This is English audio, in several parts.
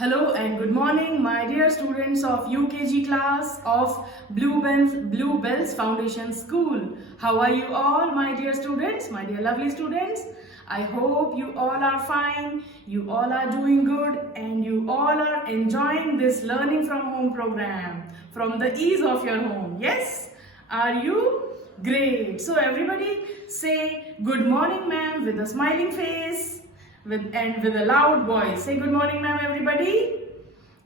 Hello and good morning, my dear students of UKG class of Bluebells Foundation School. How are you all, my dear students, my dear lovely students? I hope you all are fine, you all are doing good, and you all are enjoying this learning from home program from the ease of your home. Yes? Are you? Great. So everybody say good morning, ma'am, with a smiling face. With a loud voice. Say good morning, ma'am, everybody.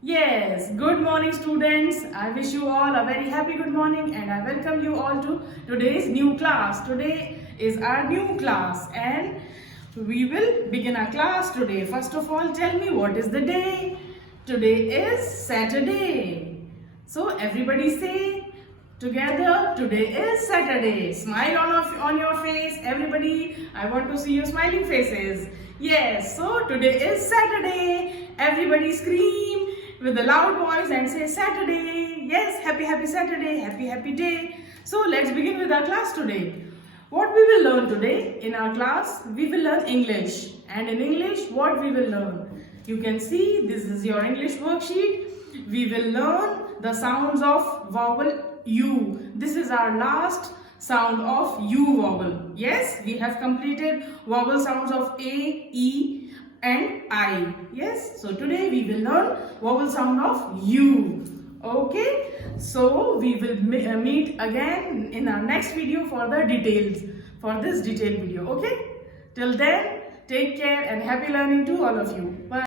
Yes, good morning, students. I wish you all a very happy good morning and I welcome you all to today's new class. Today is our new class and we will begin our class today. First of all, tell me what is the day? Today is Saturday. So everybody say together, today is Saturday. Smile on your face, everybody. I want to see your smiling faces. Yes, so today is Saturday. Everybody scream with a loud voice and say Saturday. Yes, happy Saturday, happy day. So let's begin with our class today. What we will learn today in our class, we will learn English. And in English, what we will learn? You can see this is your English worksheet. We will learn the sounds of vowel U. This is our last sound of U vowel. Yes, we have completed vowel sounds of A, E and I. Yes, so today we will learn vowel sound of U. Okay, so we will meet again in our next video for the details, for this detailed video. Okay, till then, take care and happy learning to all of you. Bye.